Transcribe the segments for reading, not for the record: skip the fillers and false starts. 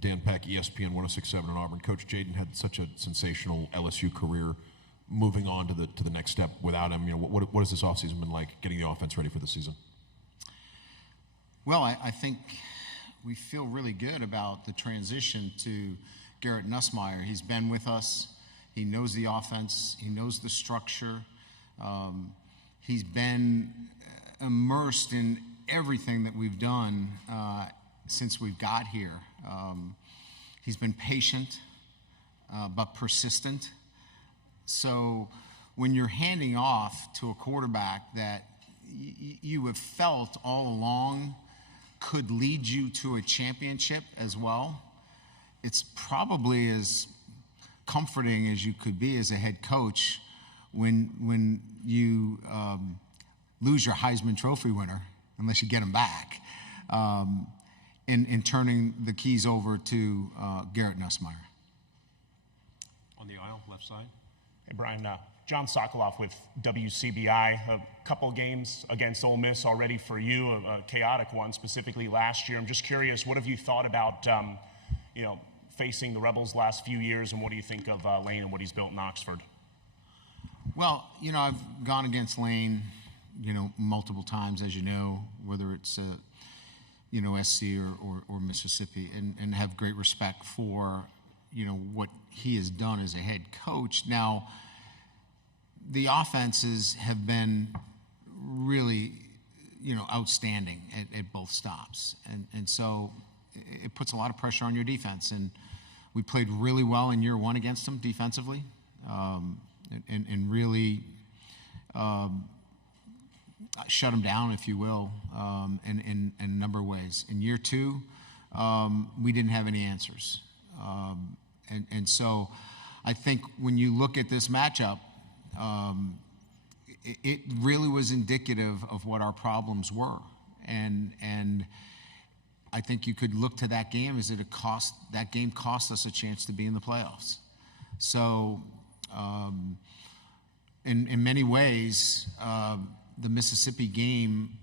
Dan Peck, ESPN 106.7 in Auburn. Coach Jaden had such a sensational LSU career. Moving on to the next step without him, what has this offseason been like, getting the offense ready for the season? Well, I think we feel really good about the transition to Garrett Nussmeier. He's been with us. He knows the offense. He knows the structure. He's been immersed in everything that we've done since we've got here. He's been patient but persistent. So when you're handing off to a quarterback that you have felt all along could lead you to a championship as well, it's probably as comforting as you could be as a head coach when you lose your Heisman Trophy winner, unless you get him back, in turning the keys over to Garrett Nussmeier. On the aisle, left side. Hey, Brian, John Sokoloff with WCBI. A couple games against Ole Miss already for you, a chaotic one, specifically last year. I'm just curious, what have you thought about, facing the Rebels last few years, and what do you think of Lane and what he's built in Oxford? Well, I've gone against Lane, multiple times, as you know, whether it's, SC or Mississippi, and have great respect for, what he has done as a head coach. Now, the offenses have been really, outstanding at both stops. And so it puts a lot of pressure on your defense. And we played really well in year one against them defensively, and really shut them down, if you will, in a number of ways. In year two, we didn't have any answers. And so I think when you look at this matchup, it really was indicative of what our problems were. And I think you could look to that game as that game cost us a chance to be in the playoffs. So in many ways, the Mississippi game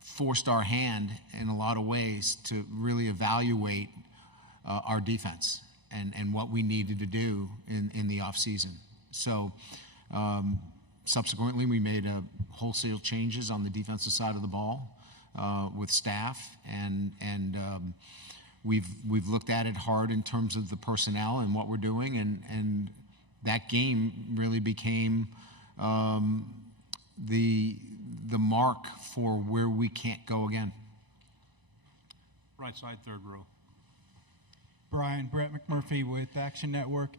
forced our hand in a lot of ways to really evaluate our defense and what we needed to do in the offseason. So subsequently, we made wholesale changes on the defensive side of the ball with staff, and we've looked at it hard in terms of the personnel and what we're doing, and that game really became the mark for where we can't go again. Right side, third row. Brian, Brett McMurphy with Action Network.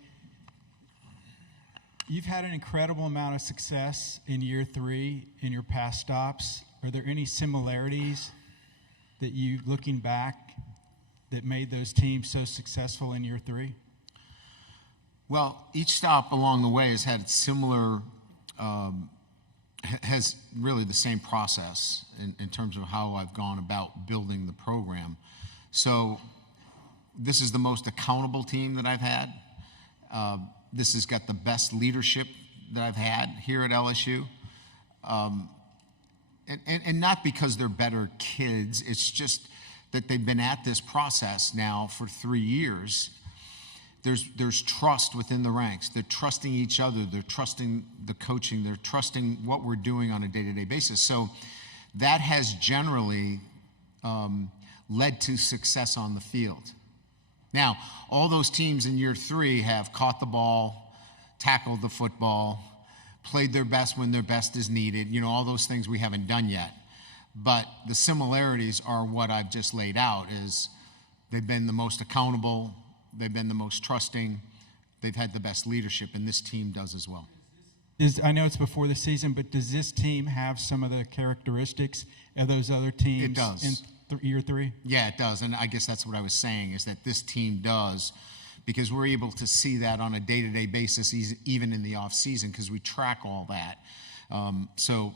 You've had an incredible amount of success in year three in your past stops. Are there any similarities that you, looking back, that made those teams so successful in year three? Well, each stop along the way has had similar, has really the same process in terms of how I've gone about building the program. So this is the most accountable team that I've had. This has got the best leadership that I've had here at LSU. And not because they're better kids, it's just that they've been at this process now for 3 years. There's trust within the ranks. They're trusting each other. They're trusting the coaching. They're trusting what we're doing on a day-to-day basis. So that has generally led to success on the field. Now, all those teams in year three have caught the ball, tackled the football, played their best when their best is needed, all those things we haven't done yet. But the similarities are what I've just laid out, is they've been the most accountable, they've been the most trusting, they've had the best leadership, and this team does as well. I know it's before the season, but does this team have some of the characteristics of those other teams? It does. In year three? Yeah, it does, and I guess that's what I was saying, is that this team does, because we're able to see that on a day-to-day basis, even in the off-season, because we track all that. So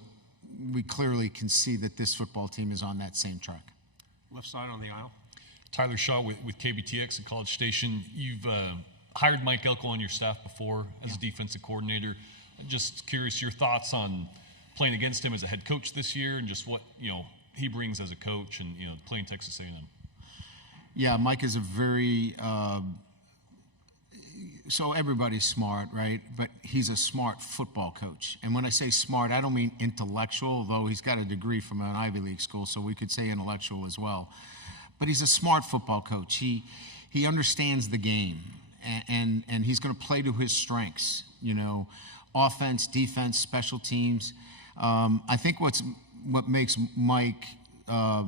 we clearly can see that this football team is on that same track. Left side on the aisle. Tyler Shaw with KBTX at College Station. You've hired Mike Elko on your staff before as a defensive coordinator. I'm just curious your thoughts on playing against him as a head coach this year, and just what he brings as a coach, and playing Texas A&M. Yeah, Mike is a very so everybody's smart, right? But he's a smart football coach. And when I say smart, I don't mean intellectual, though he's got a degree from an Ivy League school, so we could say intellectual as well. But he's a smart football coach. He understands the game, and he's going to play to his strengths, you know, offense, defense, special teams. I think what makes Mike a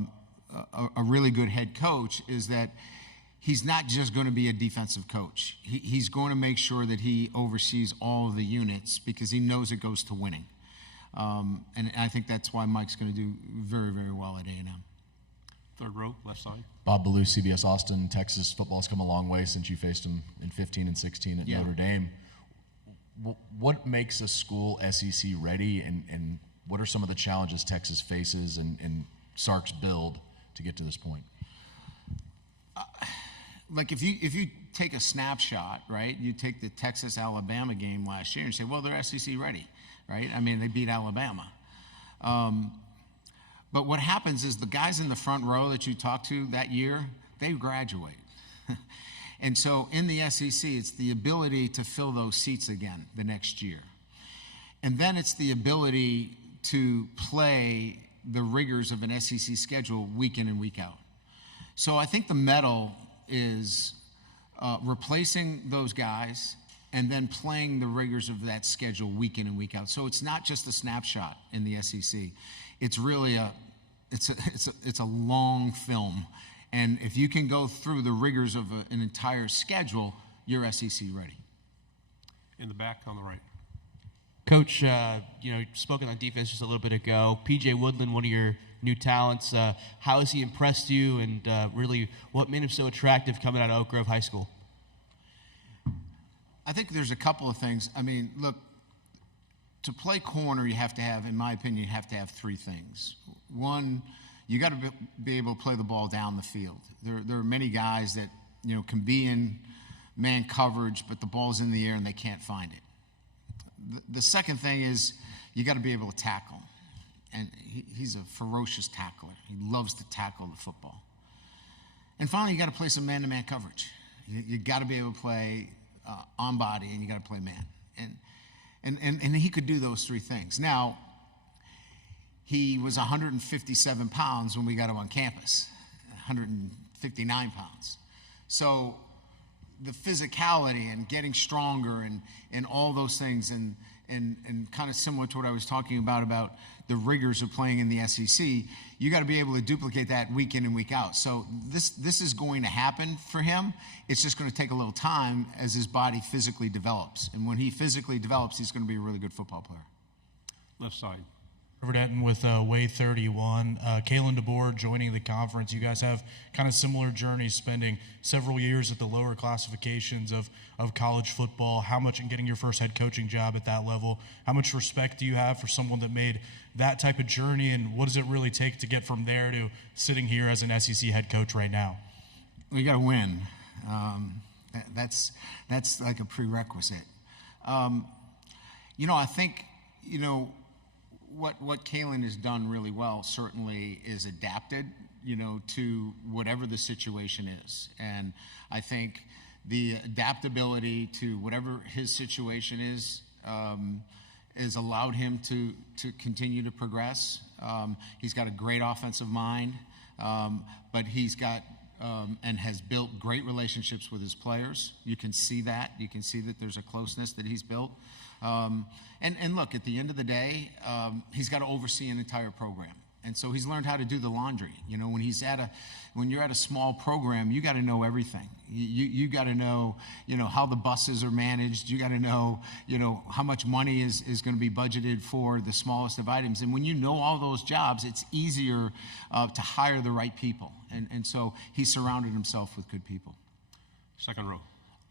really good head coach is that he's not just going to be a defensive coach. He's going to make sure that he oversees all of the units because he knows it goes to winning. And I think that's why Mike's going to do very, very well at A&M. Third row, left side. Bob Ballou, CBS Austin. Texas football's come a long way since you faced him in 15 and 16 at Notre Dame. What makes a school SEC ready, and what are some of the challenges Texas faces and Sark's build to get to this point? Like if you take a snapshot, right? You take the Texas-Alabama game last year and say, well, they're SEC ready, right? I mean, they beat Alabama. But what happens is the guys in the front row that you talked to that year, they graduate. And so in the SEC, it's the ability to fill those seats again the next year. And then it's the ability to play the rigors of an SEC schedule week in and week out. So I think the medal is replacing those guys and then playing the rigors of that schedule week in and week out. So it's not just a snapshot in the SEC. It's really it's a long film. And if you can go through the rigors of an entire schedule, you're SEC ready. In the back on the right. Coach, you spoken on defense just a little bit ago. P.J. Woodland, one of your new talents. How has he impressed you, and really what made him so attractive coming out of Oak Grove High School? I think there's a couple of things. I mean, look, to play corner, you have to have, in my opinion, you have to have three things. One, you got to be able to play the ball down the field. There are many guys that, can be in man coverage, but the ball's in the air and they can't find it. The second thing is you got to be able to tackle. And he's a ferocious tackler. He loves to tackle the football. And finally, you got to play some man-to-man coverage. You got to be able to play on body, and you got to play man. And he could do those three things. Now, he was 157 pounds when we got him on campus, 159 pounds. So the physicality and getting stronger and all those things and kind of similar to what I was talking about the rigors of playing in the SEC, you got to be able to duplicate that week in and week out. So this is going to happen for him. It's just going to take a little time as his body physically develops. And when he physically develops, he's going to be a really good football player. Left side. Trevor Denton with Way 31. Kalen DeBoer joining the conference. You guys have kind of similar journeys, spending several years at the lower classifications of college football. How much in getting your first head coaching job at that level? How much respect do you have for someone that made that type of journey, and what does it really take to get from there to sitting here as an SEC head coach right now? We got to win. That's like a prerequisite. I think, what Kalen has done really well certainly is adapted, to whatever the situation is. And I think the adaptability to whatever his situation is has allowed him to continue to progress. He's got a great offensive mind, but he's got and has built great relationships with his players. You can see that. You can see that there's a closeness that he's built. And look, at the end of the day, he's got to oversee an entire program. And so he's learned how to do the laundry. When you're at a small program, you got to know everything. You got to know, how the buses are managed. You got to know, how much money is going to be budgeted for the smallest of items. And when you know all those jobs, it's easier to hire the right people. And so he surrounded himself with good people. Second row.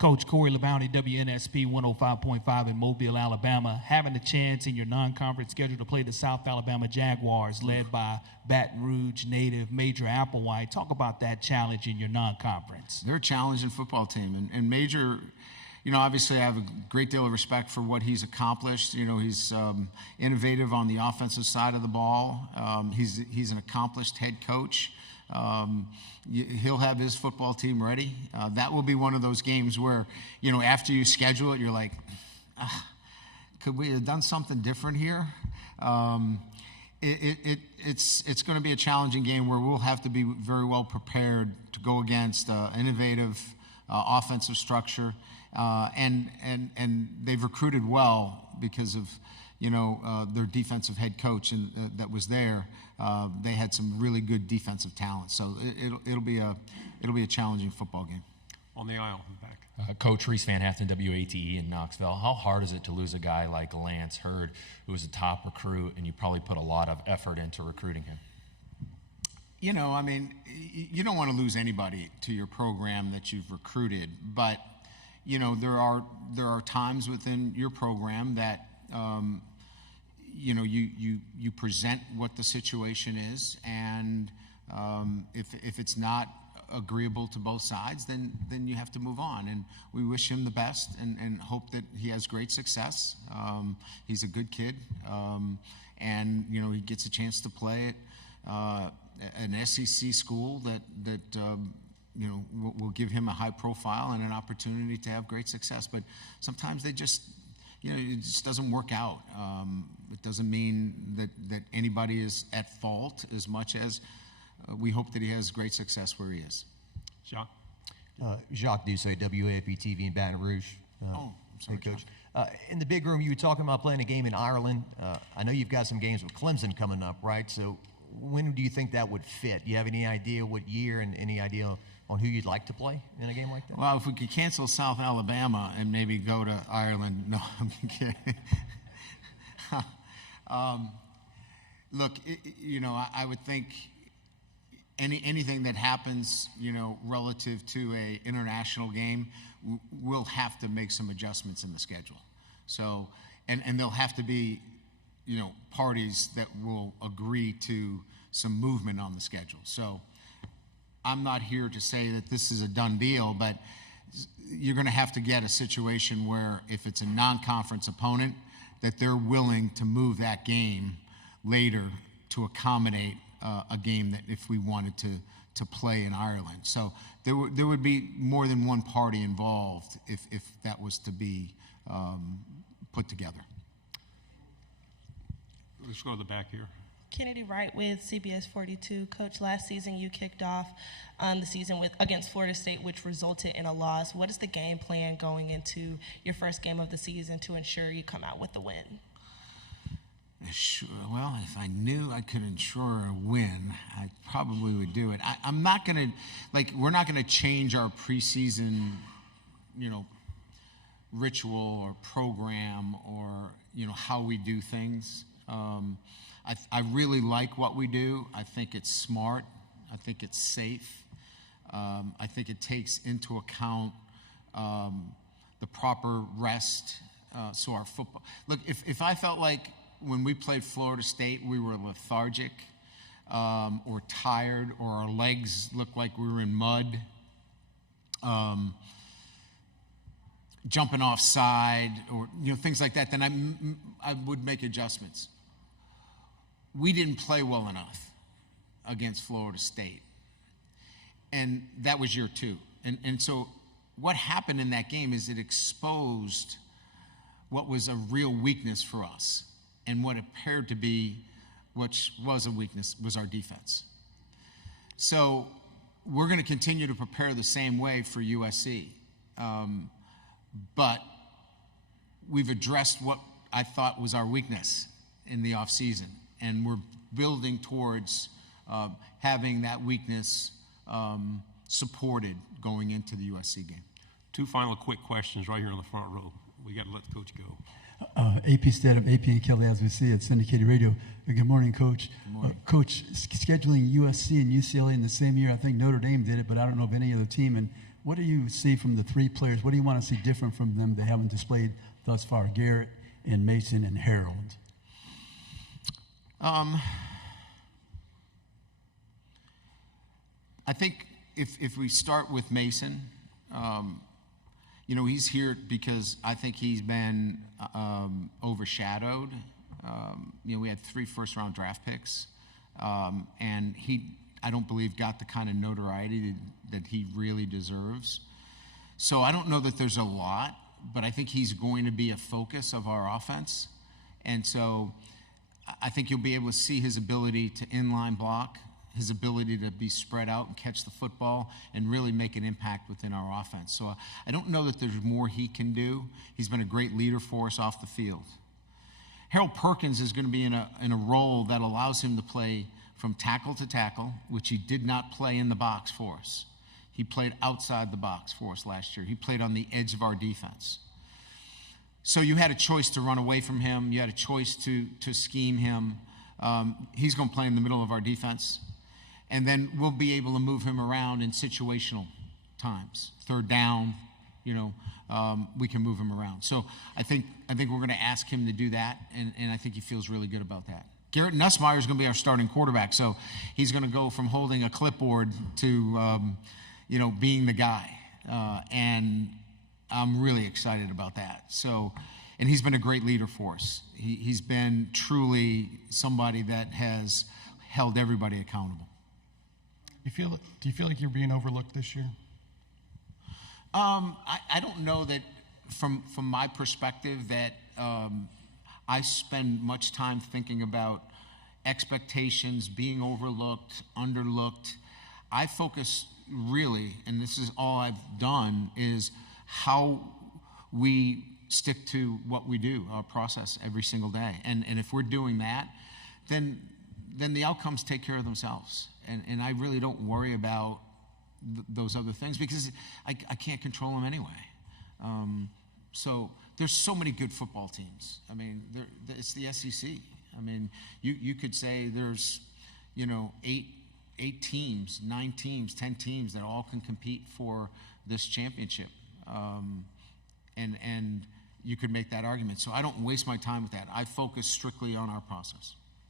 Coach Corey LeBounty, WNSP 105.5 in Mobile, Alabama, having a chance in your non-conference schedule to play the South Alabama Jaguars, led by Baton Rouge native Major Applewhite. Talk about that challenge in your non-conference. They're a challenging football team. And Major, obviously I have a great deal of respect for what he's accomplished. He's innovative on the offensive side of the ball. He's an accomplished head coach. He'll have his football team ready. That will be one of those games where, after you schedule it, you're like, could we have done something different here? It's going to be a challenging game where we'll have to be very well prepared to go against innovative offensive structure, and they've recruited well because of their defensive head coach and that was there. They had some really good defensive talent, so it'll be a challenging football game. On the aisle in the back. Coach Reese Van Haften, WATE in Knoxville. How hard is it to lose a guy like Lance Hurd, who was a top recruit, and you probably put a lot of effort into recruiting him? You don't want to lose anybody to your program that you've recruited, but there are times within your program that you present what the situation is, and if it's not agreeable to both sides, then you have to move on. And we wish him the best and hope that he has great success. He's a good kid, and he gets a chance to play at an SEC school that will give him a high profile and an opportunity to have great success. But sometimes they just it just doesn't work out. It doesn't mean that anybody is at fault as much as we hope that he has great success where he is. Jacques? Jacques Doucet, WAFB TV in Baton Rouge. I'm sorry, hey, Coach. In the big room, you were talking about playing a game in Ireland. I know you've got some games with Clemson coming up, right? So when do you think that would fit? Do you have any idea what year and any idea on who you'd like to play in a game like that? Well, if we could cancel South Alabama and maybe go to Ireland. No, I'm kidding. Look, I would think anything that happens, relative to a international game, we'll have to make some adjustments in the schedule. So, and there'll have to be, parties that will agree to some movement on the schedule. So, I'm not here to say that this is a done deal, but you're going to have to get a situation where if it's a non-conference opponent, that they're willing to move that game later to accommodate a game that if we wanted to play in Ireland. So there would be more than one party involved if that was to be put together. Let's go to the back here. Kennedy Wright with CBS 42. Coach, last season you kicked off the season against Florida State, which resulted in a loss. What is the game plan going into your first game of the season to ensure you come out with the win? Sure. Well, if I knew I could ensure a win, I probably would do it. I'm not going to, we're not going to change our preseason, ritual or program or, how we do things. I really like what we do. I think it's smart. I think it's safe. I think it takes into account the proper rest. So our football. Look, if I felt like when we played Florida State, we were lethargic or tired, or our legs looked like we were in mud, jumping offside, or things like that, then I would make adjustments. We didn't play well enough against Florida State, and that was year two. And so what happened in that game is it exposed what was a real weakness for us. And what appeared to be, which was a weakness, was our defense. So we're going to continue to prepare the same way for USC. But we've addressed what I thought was our weakness in the offseason. And we're building towards having that weakness supported going into the USC game. Two final quick questions right here in the front row. We got to let the coach go. AP Stedham, AP and Kelly, as we see at syndicated radio. Good morning, Coach. Good morning. Coach, scheduling USC and UCLA in the same year, I think Notre Dame did it, but I don't know of any other team. And what do you see from the three players? What do you want to see different from them they haven't displayed thus far? Garrett and Mason and Harold. I think if we start with Mason, he's here because I think he's been overshadowed. We had 3 first-round draft picks, and I don't believe got the kind of notoriety that he really deserves. So I don't know that there's a lot, but I think he's going to be a focus of our offense. And so I think you'll be able to see his ability to inline block, his ability to be spread out and catch the football and really make an impact within our offense. So I don't know that there's more he can do. He's been a great leader for us off the field. Harold Perkins is going to be in a role that allows him to play from tackle to tackle, which he did not play in the box for us. He played outside the box for us last year. He played on the edge of our defense. So you had a choice to run away from him. You had a choice to scheme him. He's going to play in the middle of our defense. And then we'll be able to move him around in situational times. Third down, we can move him around. So I think we're going to ask him to do that, and I think he feels really good about that. Garrett Nussmeier is going to be our starting quarterback, so he's going to go from holding a clipboard to being the guy, and I'm really excited about that. So, and he's been a great leader for us. He's been truly somebody that has held everybody accountable. Do you feel like you're being overlooked this year? I don't know that from my perspective that I spend much time thinking about expectations, being overlooked, underlooked. I focus really, and this is all I've done, is how we stick to what we do, our process every single day. And if we're doing that, then the outcomes take care of themselves. And I really don't worry about those other things because I can't control them anyway. So there's so many good football teams. I mean, it's the SEC. I mean, you could say there's, 8 teams, 9 teams, 10 teams that all can compete for this championship. And you could make that argument. So I don't waste my time with that. I focus strictly on our process.